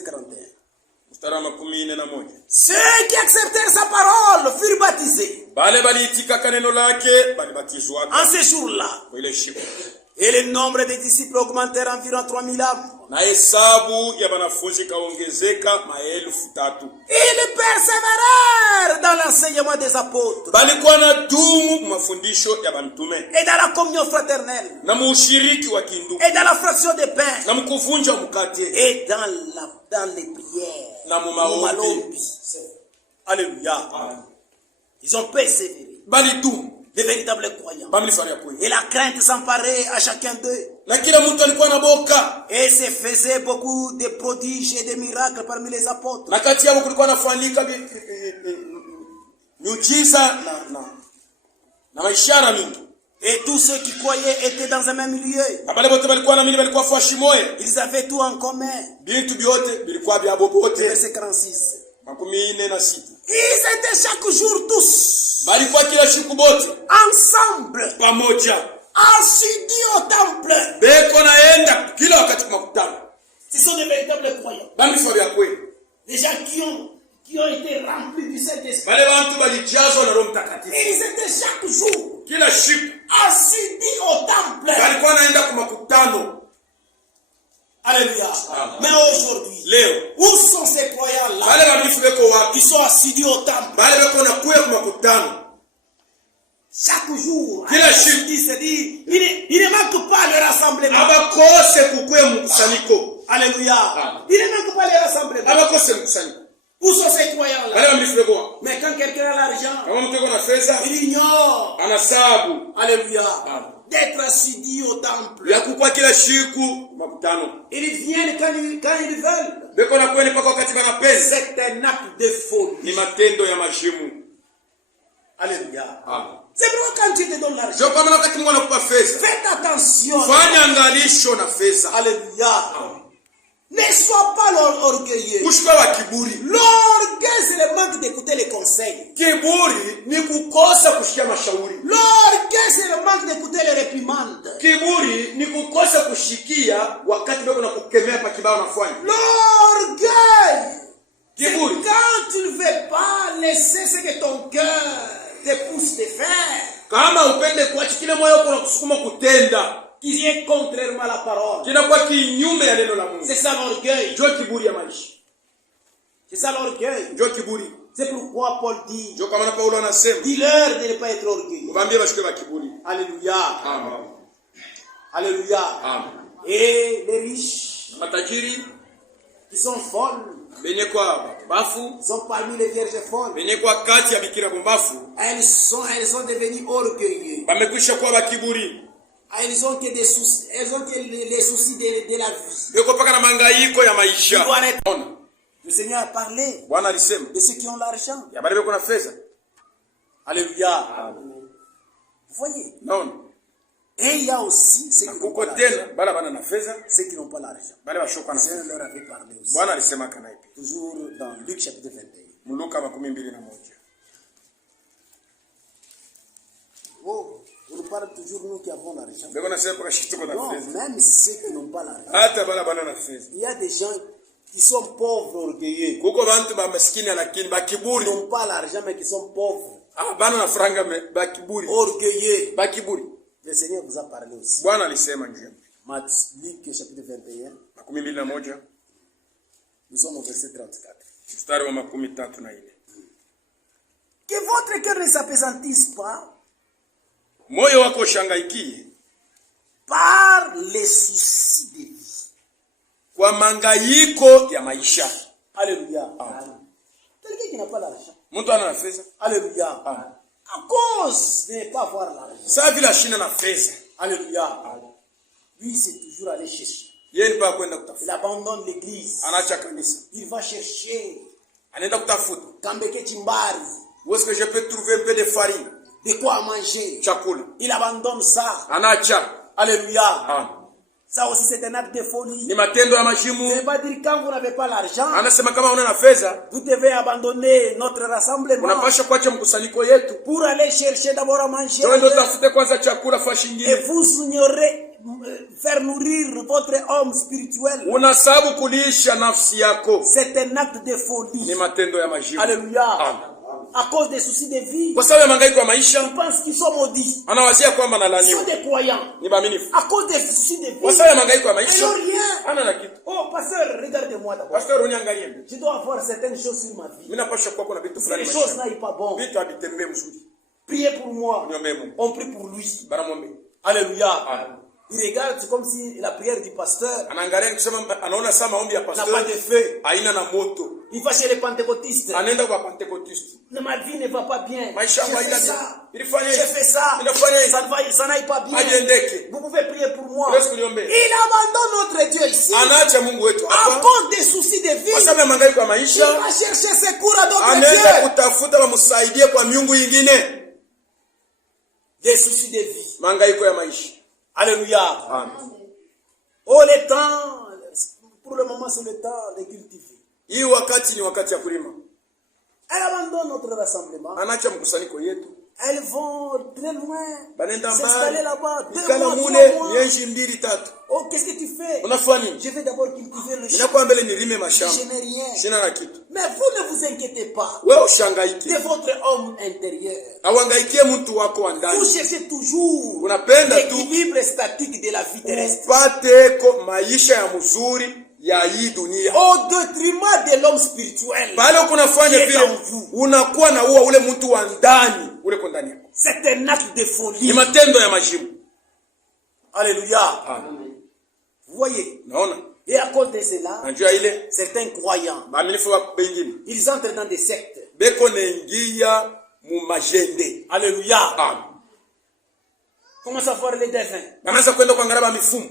Ceux qui acceptèrent sa parole furent baptisés. En ce jour-là. Et le nombre des disciples augmentèrent environ 3000 âmes. Ils persévérèrent dans l'enseignement des apôtres. Et dans la communion fraternelle. Et dans la fraction des pains. Et dans les prières. Alléluia. Ils ont persévéré. Les véritables croyants. Et la crainte s'emparait à chacun d'eux. Et se faisait beaucoup de prodiges et de miracles parmi les apôtres. Et tous ceux qui croyaient étaient dans un même lieu. Ils avaient tout en commun. Verset 46. Ils étaient chaque jour tous ensemble, assidus au temple. Ce sont des véritables croyants. Des gens qui ont été remplis du Saint-Esprit. Ils étaient chaque jour assidus au temple. Alléluia. Mais aujourd'hui, où sont ces croyants-là qui sont assidus au temple? Chaque jour, il ne manque pas le rassemblement. Alléluia. Il ne manque pas le rassemblement. Où sont ces croyants-là? Mais quand quelqu'un a l'argent, il ignore. Alléluia. D'être assidus au temple. Ils viennent quand ils veulent. C'est un acte de folie. Alléluia. C'est pourquoi quand tu te donnes l'argent, faites attention. Alléluia. Ne sois pas orgueilleux. L'orgueil, c'est le manque d'écouter les conseils. L'orgueil, c'est le manque d'écouter les réprimandes. L'orgueil, c'est quand tu ne veux pas laisser ce que ton cœur te pousse de faire. Qui vient contrairement à la parole. C'est ça l'orgueil. C'est ça l'orgueil. C'est pourquoi Paul dit, dis-leur de ne pas être orgueilleux. Alléluia. Amen. Alléluia. Amen. Et les riches qui sont folles, ils sont parmi les vierges folles. Elles sont devenues orgueilleuses. Elles ont que les soucis de la vie. Le Seigneur a parlé de ceux qui ont l'argent. Alléluia. Vous voyez? Et il y a aussi ceux qui n'ont pas l'argent. Ceux qui n'ont pas l'argent. Le Seigneur leur avait parlé aussi. Toujours dans Luc chapitre 21. Oh. On nous parle toujours nous qui avons l'argent. Non, même ceux qui n'ont pas l'argent. Il y a des gens qui sont pauvres, orgueilleux. Qui n'ont pas l'argent mais qui sont pauvres. Orgueilleux. Le Seigneur vous a parlé aussi. Luc chapitre 21. Nous sommes au verset 34. Que votre cœur ne s'apesantisse pas. Moyo wako shangaikie. Par les soucis de vie. Kwa mangaiko ya maisha. Alléluia. Quelqu'un qui n'a pas l'argent. Mtu ana fedha. Alléluia. À cause de ne pas avoir l'argent. Sa vile ashina na fedha. Alléluia. Lui, c'est toujours aller chercher. Yeye pa kwenda kutafuta. Il abandonne l'église. Anaacha kanisa. Il va chercher. Anaenda kutafuta. Kambeke chimbari. Où est-ce que je peux trouver un peu de farine? De quoi manger. Chakula. Il abandonne ça. Anaacha. Alléluia. Ça aussi c'est un acte de folie. Ni matendo ya Ça majimu. ne veut pas dire quand vous n'avez pas l'argent. Anasema kama una na fedha, vous devez abandonner notre rassemblement. Unapasha kuacha mkusanyiko yetu. Pour aller chercher d'abord à manger. Ndio tafute kwanza chakula fashi Et nyingine. vous ignorez faire nourrir votre homme spirituel. Unasabu kulisha nafsi yako. C'est un acte de folie. Ni matendo ya majimu. Alléluia. Amen. À cause des soucis de vie. Kwa sababu ya mangaiko ya maisha, Ils pensent qu'ils sont maudits. anawazia kwamba Ils analaniwa. sont des croyants. Ni baaminifu. À cause des soucis de vie. Kwa sababu ya mangaiko ya Ils maisha, n'ont rien. ana na kitu. Oh, pasteur, regardez-moi d'abord. Pastor uniangalie. Je dois avoir certaines choses sur ma vie. Mimi napasha kuwa kuna vitu Si fulani les choses maisha. n'aillent pas bon, Vitu havitembe mzuri. priez pour moi. Niombe Mungu. On prie pour lui. Bara muombe. Alléluia. Amen. Il regarde, c'est comme si la prière du pasteur Anaangalia kusema anaona sama maombi ya n'a pas pastor de feu. haina na moto. Il va chez les pentecôtistes. Anaenda kwa Pentecoste. Ma vie ne va pas bien. Maisha J'ai yangu fait haina. ça. Ilifanya J'ai fait ça. Inafanya Ça n'aille pas bien. Ajiendeke. Vous pouvez prier pour moi. Yesu kuniombe. Il abandonne notre Dieu ici. Anaacha Mungu wetu À hapa. cause des soucis de vie. Kwa sababu ya mangaiko ya Il maisha, va chercher secours à d'autres anaweza dieux. kutafuta wamsaidie kwa miungu ingine. Des soucis de vie. Mangaiko ya maisha. Alléluia. Amen. Oh, le temps, pour le moment, c'est le temps de cultiver. Hii wakati ni wakati ya kulima. Elle abandonne notre rassemblement. Anaacha mkusanyiko yetu. Elles vont très loin. Banenda S'installer mbali. là-bas. 2 Ikala mois, 3 mule mois. miezi 2-3. Oh, qu'est-ce que tu fais? Unafanya nini? Je vais d'abord cultiver le champ. Ninakuwa mbele nilime mashamba. Je n'ai rien. Sina na kitu. Mais vous ne vous inquiétez pas Wewe ushangaike. de votre homme intérieur. Awangaikie mtu wako wa Vous ndani. cherchez toujours Unapenda tu l'équilibre statique de la vie terrestre. upate maisha ya mzuri ya hii dunia. Au détriment de l'homme spirituel. Pale kunafanya vile unakuwa na ule mtu wa ndani ule kwa ndani yako. C'est un acte de folie. Ni matendo ya majimu. Alléluia. Amen. Vous voyez? Naona? Et à cause de cela, Najua ile certains croyants, baaminifu wa bengine ils entrent dans des sectes. beko naingia mu majende. Alléluia. Amen. Commence à voir les devins. Banaanza kwenda kuangalia ba mifumo.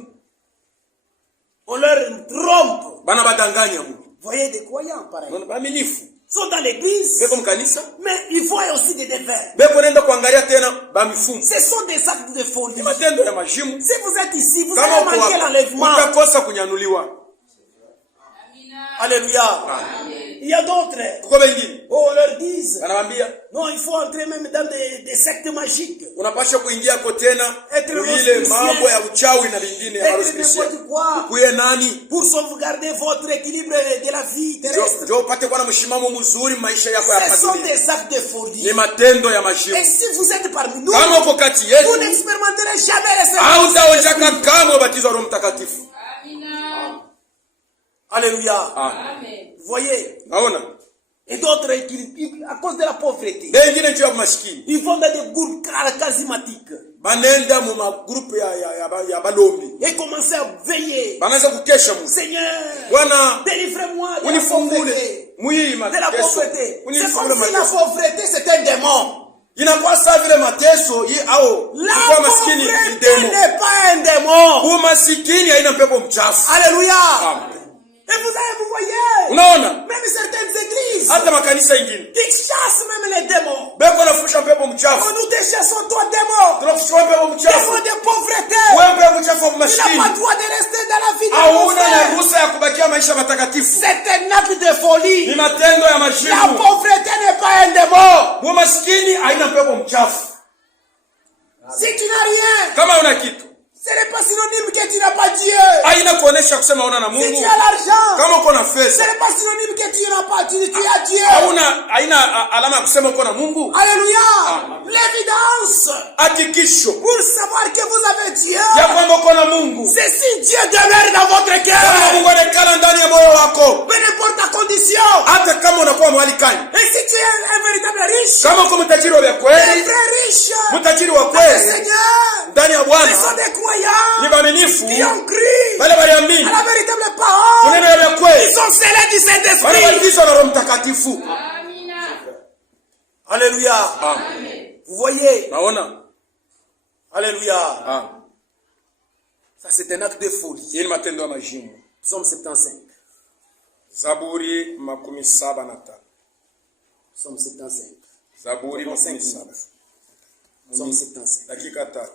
On leur trompe. Bana badanganya mu. Voyez des croyants pareil. Naona baaminifu. Ils sont dans l'église, Beko mkanisa. mais ils voient aussi des devins. Beko nenda kuangalia tena ba mifumo. Ce sont des actes de folie. Ni matendo ya majimu. Si vous êtes ici, vous Kama allez uko manquer hapa, l'enlèvement. utakosa kunyanuliwa. Alléluia. Amen. Il y a d'autres. Kuko bengine Oh, on leur dit, anawambia non, il faut entrer même dans des sectes magiques. unapasha kuingia ko tena Être ile rosicrucien. mambo ya uchawi na vingine ya Être Rosicrucien. n'importe quoi. Kuye nani? Pour sauvegarder votre équilibre de la vie terrestre. Ndio upate kuwa na mshimamo mzuri maisha yako ya Ce sont dunia. des actes de folie. Ni matendo ya majimu. Et si vous êtes parmi nous, Kama uko kati vous yetu, n'expérimenterez jamais les services. hautaonjaka kamwe ubatizo wa Roho Mtakatifu. Alléluia. Amen. Vous voyez? Naona? Et d'autres, à cause de la pauvreté, Bengine juu ya maskini. ils vont dans des groupes charismatiques. Banenda mu magrupu ya balombi. Et commencent à veiller. Banaanza kukesha mu. Seigneur, Bwana, délivrez-moi de la unifungule. pauvreté. Muyi De la mateso. pauvreté. C'est Unifungule comme si la mateso. pauvreté c'était un démon. Inakuwa sawa vile mateso au La kuwa maskini ni pauvreté demo. n'est pas un démon. Kuwa maskini haina pepo mchafu. Alléluia. Amen. Et vous voyez, Unaona? même certaines églises, Hata makanisa ingine ils chassent même les démons. beko nafusha pepo mchafu. Oh, nous te chassons toi, démon. Tunafusha pepo mchafu. Démon de pauvreté. Wewe pepo mchafu wa Tu n'as maskini. pas le droit de rester dans la vie de Hauna na pauvreté. ruhusa ya kubakia maisha matakatifu. C'est un acte de folie. Ni matendo ya La majimu. pauvreté n'est pas un démon. Maskini haina pepo mchafu. Si tu n'as rien, Kama una kitu, ce n'est pas synonyme que tu n'as pas Dieu. Haina kuonesha kusema una na Si Mungu. tu as l'argent, Kama uko na ce pesa, n'est pas synonyme que tu n'as pas, tu as Dieu. haina alama ya kusema uko na Mungu. Alléluia. L'évidence Hakikisho pour savoir que vous avez Dieu, ya kwamba uko na Mungu. c'est si Dieu demeure dans votre Kama cœur. Mungu anakala ndani ya moyo wako, Peu importe ta condition. hata kama unakuwa mahali gani. Et si tu es un véritable riche, Kama uko mtajiri wa un kweli, vrai riche, mtajiri wa le kweli Seigneur, ndani ya ce Bwana sont des croyants ni waaminifu, qui ont cru wale waliamini à la véritable parole. kunena ya kweli, Ils sont scellés du wale Saint-Esprit. walibatizwa na Roho Mtakatifu. Alléluia. Amen. Vous voyez? Naona? Alléluia. Ah. Ça, c'est un acte de folie. Hii ni matendo ya majimu. Psaume 75. Zaburi 75. Psaume 75. Zaburi 75. Psaume 75. Dakika 5.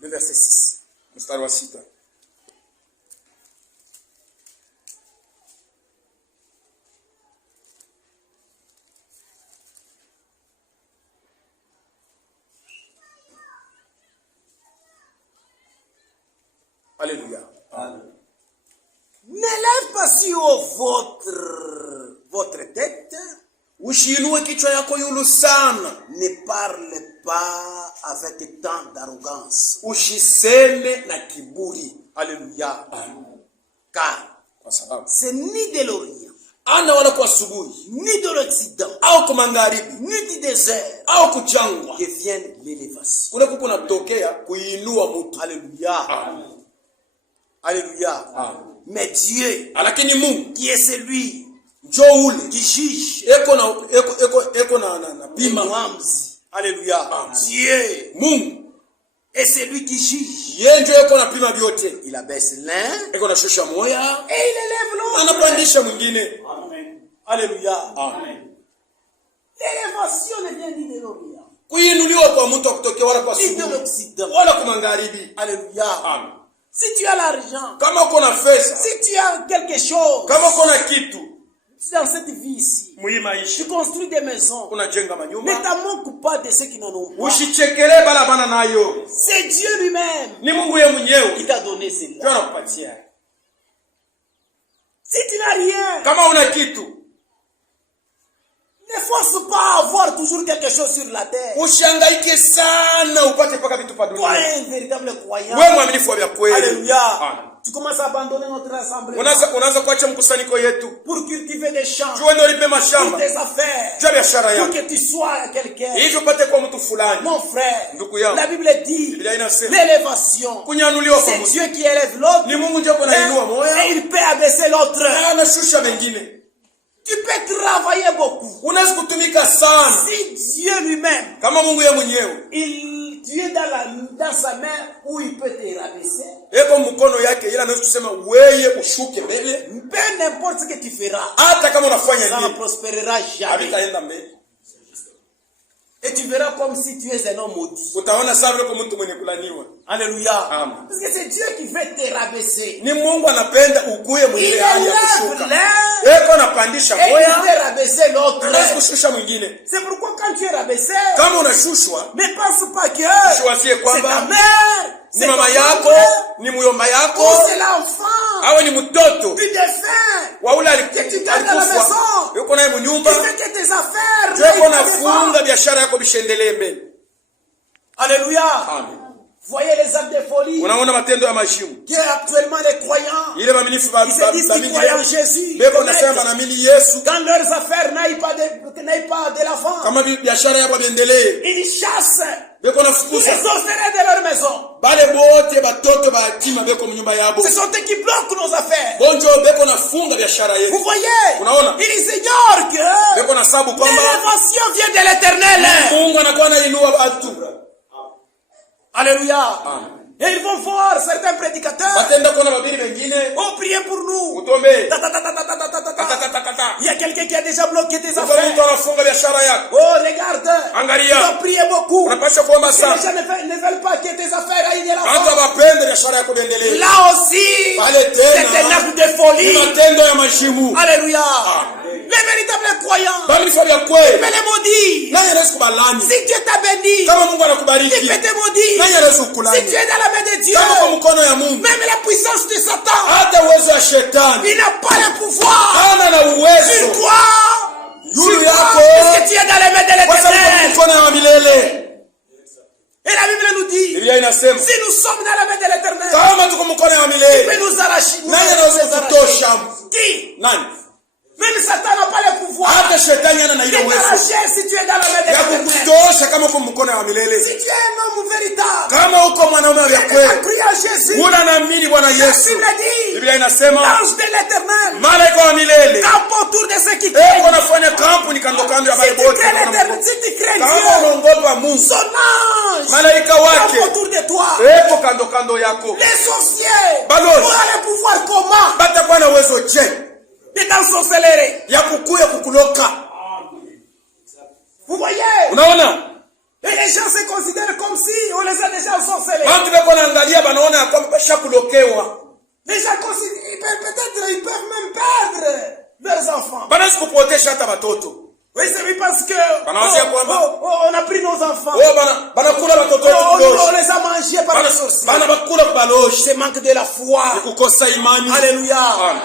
Le verset 6. Mstari wa 6. Alléluia. Amen. N'élève pas si haut votre tête. Ushiinue kichwa yako yulu sana. Ne parle pas avec tant d'arrogance. Ushiseme na kiburi. Alléluia. Amen. Car Kwa sababu c'est ni de l'Orient, ana wala kwa asubuhi ni de l'Occident, au kwa magharibi ni du désert au kujangwa que vienne l'élévation. kule kuko natokea kuinua mtu. Alléluia. Amen. Alléluia. Amen. Mais Dieu, Lakini Mungu qui est celui njo ule qui juge, eko na pima. Mwamzi. Alléluia. Amen. Dieu Mungu est celui qui juge. yeye ndio eko na pima vyote. Il abaisse l'un Eko na shusha moya, et il élève l'autre. anapandisha mwingine. Amen. Alléluia. Amen. L'élévation ne vient ni de l'Orient, Kuinuliwa kwa mtu akutokea wala kwa ni de asubuhi l'Occident. wala kwa magharibi. Alléluia. Amen. Si tu as l'argent, Kama uko na pesa, si tu as quelque chose kama uko na kitu dans cette vie ici, muhimu tu maisha, construis des maisons. unajenga Ne manyumba, t'en manque pas de ceux qui n'en ont pas. usichekele bala bana nayo. C'est Dieu lui-même Ni Mungu yeye qui mwenyewe t'a donné ndio cela. anakupatia. Si tu n'as rien, Kama una kitu, ne force pas à avoir toujours quelque chose sur la terre. ushangaike sana upate paka vitu pa Toi, dunia. un véritable croyant. Wewe mwaminifu wa kweli. Alléluia. Amen. Tu commences à abandonner notre assemblée Unaanza kuacha mkusanyiko yetu. pour cultiver des champs, Jua ndio lipe pour mashamba. tes affaires, Jua biashara pour yako. que tu sois quelqu'un. Hivyo upate kwa mtu fulani. Mon frère, Ndugu yangu. la Bible dit Biblia inasema l'élévation. kunyanuliwa kwa C'est mtu. Dieu qui élève l'autre Ni Mungu ndiye anainua moyo. et il peut abaisser l'autre. Na anashusha wengine. Tu peux travailler beaucoup. Unaweza kutumika sana. Si Dieu lui-même, Kama Mungu yeye mwenyewe. tu es dans sa main où il peut te rabaisser. Eko mkono yake ila anaweza kusema wewe ushuke mbele. Peu n'importe ce que tu feras, Hata kama unafanya ça ne nini. prospérera jamais. Habitaenda mbele. Et tu verras comme si tu es un homme maudit. Utaona sawa vile kwa mtu mwenye kulaniwa. Alléluia. Amen. Parce que c'est Dieu qui veut te rabaisser. Ni Mungu anapenda ukuye Il mwile hali ya élève kushuka. l'un Eko anapandisha et il moya. veut rabaisser l'autre. Anaweza kushusha mwingine. C'est pourquoi quand tu es rabaissé, Kama unashushwa, ne pense pas que usiwazie c'est ta kwamba mère, ni c'est mama ton yako, frère, ni muyomba ou yako, c'est l'enfant awe ni mtoto du défunt wa ule que tu gardes à la alikufa. maison. Yuko naye qui mnyumba, fait que tes affaires yuko n'aillent pas nafunga devant. biashara yako bishendelee mbele. Alléluia. Amen. Voyez les actes de folie Unaona matendo ya mashimu. que actuellement les croyants, Ile maminifu ba ils se disent qu'ils croient en Jésus. beko nasema na mili Yesu. Quand leurs affaires n'aillent pas de l'avant, Kama biashara yako biendelee, ils chassent beko tous nafukuza. les orphelins de leur maison. Bale bote batoto ba yatima beko mnyumba yabo. Ce sont eux qui bloquent nos affaires. Bonjo beko nafunga biashara Vous yetu. voyez, Unaona? ils ignorent que Beko nasabu kwamba l'élévation vient de l'Éternel. Mungu anakuwa anainua watu. Alléluia. Amen. Et ils vont voir certains prédicateurs. Batenda kuona babiri wengine. Oh, priez pour nous. Utombe. Ta, ta, ta, ta, ta, ta, ta, ta, ta. Tatatatata. Il y a quelqu'un qui a déjà bloqué tes Uko affaires. mtu anafunga biashara yako. Oh, regarde. Angalia. Ils ont prié beaucoup. Unapaswa kuomba Parce que les sana. gens ne veulent pas que tes affaires aillent de Hata l'avant. bapende biashara yako biendelee. Là aussi, Pale c'est un tena acte de ni folie. matendo ya mashimu. Alléluia. Amen. Les véritables croyants. Bali vifo vya Tu kweli. peux les maudire. Nani anaweza kubalani? Si Dieu t'a béni, Kama Mungu tu anakubariki. peux te maudire. Nani anaweza Si kukulani? tu es dans la main de Dieu, Kama kwa mkono ya Mungu. même la puissance de Satan, Hata uwezo wa shetani. il n'a pas le pouvoir Hana na sur uwezo. toi. Yulu yako. Puisque tu es dans les mains de Kwa sababu l'Éternel. mkono ya milele. Et la Bible nous dit, Biblia inasema si nous sommes dans la main de l'Éternel, kama tuko mkono ya il peut milele. nous arracher. Nani anaweza kutosha? Qui? Nani? Même Satan n'a pas le pouvoir Hata shetani ana na de ile uwezo t'arracher si tu es dans la main de ya l'Éternel. kukutosha kama uko mkono ya milele. Si tu es un homme véritable, Kama uko mwanaume wa tu as kweli, crié à Jésus. unaamini Bwana La Yesu. Bible dit, Biblia inasema l'ange de l'Éternel malaika wa milele campe autour de ceux qui craignent. wanafanya kampuni kando kando ya Si tu Bible. crains l'Éternel, si tu crains Kama Dieu, unaogopa Mungu, son ange malaika campe wake autour de toi. eko kando kando yako. Les sorciers Balozi. auront le pouvoir comment Batakuwa na uwezo je de t'ensorceler. ya kukuya kukuloka. Vous voyez? Unaona? Et les gens se considèrent comme si on les a déjà ensorcelés. Watu beko naangalia banaona ya kwamba basha kulokewa. Les gens considèrent, peut-être ils peuvent même perdre leurs enfants. Banaweza kupotesha hata watoto. Oui, c'est parce que Banawazia kwamba on a pris nos enfants. Banakula watoto wetu On kuloshi. les a mangés par les sorciers. Banabakula kubaloshi. C'est manque de la foi. Kukosa imani. Alléluia. Amen.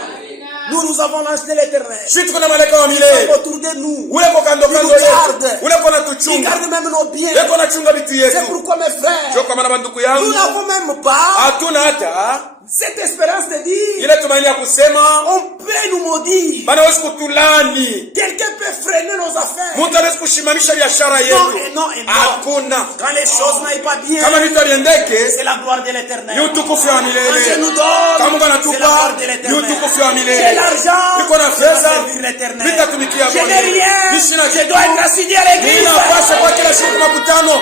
Nous avons l'ange de l'Éternel. Sisi tuko na malaika wa milele. Autour de nous. Ule ko kando kando yetu. Ule ko Il natuchunga. garde même nos biens. Yeko nachunga vitu C'est yetu. pourquoi mes frères, Sio kama na banduku nous yangu. n'avons même pas Hatuna hata cette espérance de dire ile tumaini ya kusema on peut nous maudire. banaweza kutulani. Quelqu'un peut freiner nos affaires. Mtu anaweza kushimamisha biashara Non, yetu. et non, et non. Hakuna. Quand les choses n'aillent pas bien, Kama vitu viendeke, c'est la gloire de ni l'Éternel. utukufu wa Quand Dieu milele. nous Kama donne, Mungu c'est la anatupa, gloire de ni l'Éternel. utukufu wa J'ai milele. l'argent, Niko na je dois fedha, servir l'Éternel. nitatumikia Je Bwana. n'ai rien, Mimi sina je kitu. dois être assidus à l'église. Ninapaswa kwa kila siku makutano.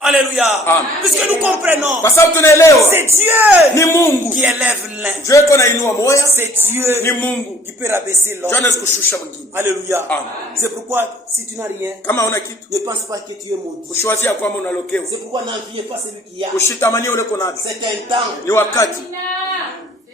Alléluia. Amen. Puisque nous comprenons, Kwa sababu tunaelewa c'est Dieu ni Mungu. qui élève l'un. Ndio iko nainua moya, C'est Dieu ni Mungu. qui peut rabaisser l'homme. Ndio anaweza kushusha mwingine. Alléluia. Amen. C'est pourquoi, si tu n'as rien, Kama una kitu, ne pense pas que tu es maudit. usiwazie kwamba unalokewa. C'est pourquoi n'enviez pas celui qui a. Ushitamanie ule konavyo. C'est un temps. Ni wakati.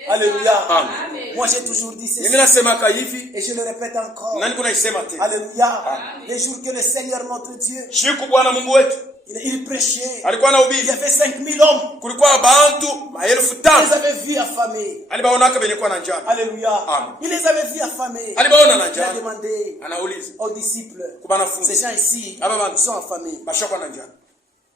Alléluia. Amen. Moi j'ai toujours dit ceci. Mimi nasemaka hivi, Et je le répète encore. nani kuna isema tena. Alléluia. Les jours que le Seigneur notre Dieu, Siku Bwana Mungu wetu il prêchait. alikuwa Il y anahubiri. avait 5000 hommes. Kulikuwa bantu maelfu Il les tano. avait vus affamés. Alibaonaka benye kwa na njaa. Alléluia. Amen. Il les avait vus affamés. Alibaona na Il a njaa. demandé Anauliza, aux disciples, kwa banafunzi, ces gens ici Aba bantu. sont affamés. bashakuwa na njaa.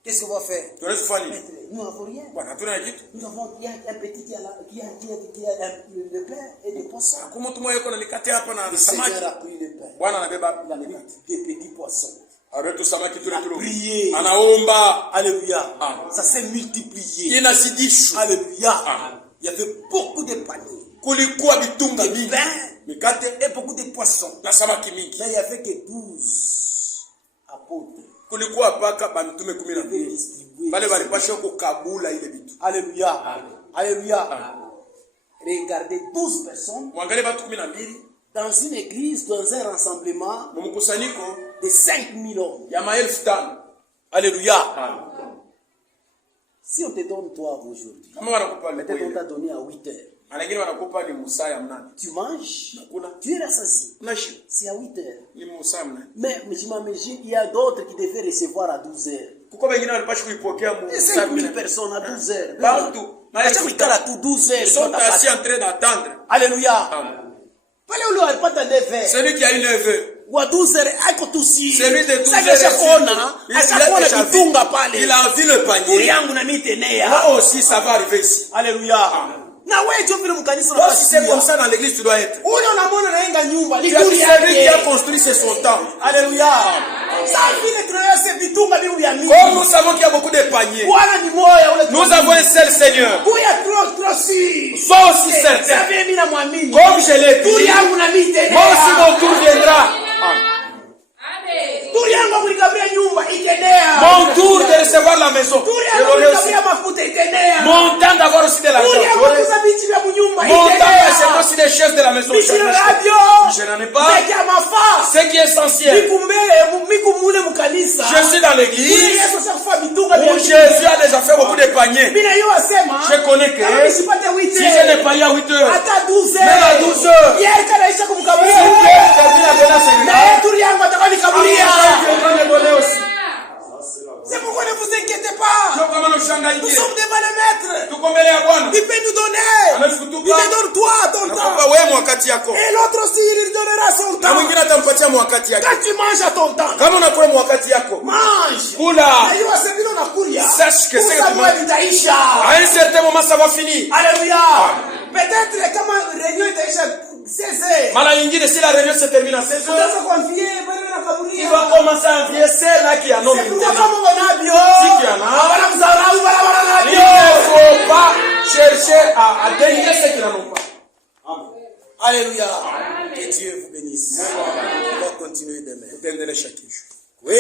Qu'est-ce qu'on va faire? Tunaweza kufanya nini? Maître, nous n'avons rien. Bwana hatuna kitu. Nous avons, il y a un petit qui a le pain et des poissons. Hakuna mtu mmoja yuko na mikate hapa na Le samaki. Seigneur a pris le pain. Bwana anabeba Il a mis des petits poissons. aretu samaki tule tule. Prier. Anaomba. Alléluia. Amen. Ça s'est multiplié. Inazidishwa. Alléluia. Amen. Il y avait beaucoup de paniers, Kulikuwa vitunga de mingi. pain Mikate et beaucoup de poissons. na samaki mingi. Mais il n'y avait que 12 apôtres. Kulikuwa paka bantume Ils avaient 12. distribué. Bale walipasha kukabula ile vitu. Alléluia. Alléluia. Regardez 12 personnes Mwangalie watu 12 dans une église, dans un rassemblement mumkusanyiko de 5000 hommes. ya maelfu tano. Alléluia. Amen. Si on te donne toi aujourd'hui, Kama wanakupa peut-être on leo. t'a donné à 8 heures. Anagini wanakupa ni musaa ya mnane. Tu manges, Nakula. tu es rassasié. Unashi. C'est à 8 heures. Ni musaa ya mnane. Mais je m'imagine, il y a d'autres qui devaient recevoir à 12 heures. Kuko wengine walipasha kuipokea Et musaa 5000 mnane. personnes à 12 heures. Bantu Acha kuikala à 12 heures. Ils sont assis en train d'attendre. Alléluia. Amen. Pale ule alipata 9 heures. Celui qui a une œuvre, Wa 12 heures ako tusi. celui de 12 Sasa heures, ashakona, il ashakona a kitunga vu- pale. il a vu le Kuri panier. yangu na mitenea. Moi aussi, ça va arriver ici. Alléluia. Na wewe tu vile mkanisa Toi, si c'est comme unafanya. ça dans l'église, tu dois être. Ule unamwona naenga nyumba, ni Tu as vu kuri celui qui a yake. construit c'est son temps. Alléluia. Sasa vile tunaweza vitunga bibi ya mingi. Comme nous savons qu'il y a beaucoup de paniers, Bwana ni moyo ule. nous avons un seul Seigneur. Kuya trop si. Sois aussi certain. Sasa mimi namwamini. Comme je l'ai Kuri dit, yangu na mitenea. moi aussi mon tour viendra. Kuri yangu kulikabia nyumba itenea. Mon tour de recevoir la maison. Kuri Je yangu l'aurai aussi. kulikabia mafuta itenea. Mon temps d'avoir aussi de l'argent. Kuri yangu J'aurai. kuza bichi vya munyumba Mon temps itenea. d'acheter aussi des choses de la maison. Bichi Je radio. n'en ai pas. Meki amafa. Ce qui est essentiel. Mikumule mukanisa. Je suis dans l'église Yesu safa bitunga où vya Jésus a déjà fait beaucoup de paniers. Je connais que si je n'ai pas eu à 8 heures, même à 12 heures, c'est pourquoi ne vous inquiétez pas. Nous sommes devant le maître. Il peut nous donner. Il te donne toi ton temps. Et l'autre aussi, il donnera son temps. Quand tu manges à ton temps, mange. Sache que c'est à un certain moment ça va finir. Alléluia. Peut-être comme réunion itaisha 16 heures. Mara nyingine si la réunion se termine à 16 heures, il va commencer à envier celle-là qui a nommé. Il ne faut pas chercher à dénier ceux qui n'en ont pas. Alléluia. Que Dieu vous bénisse. On va continuer demain. Oui.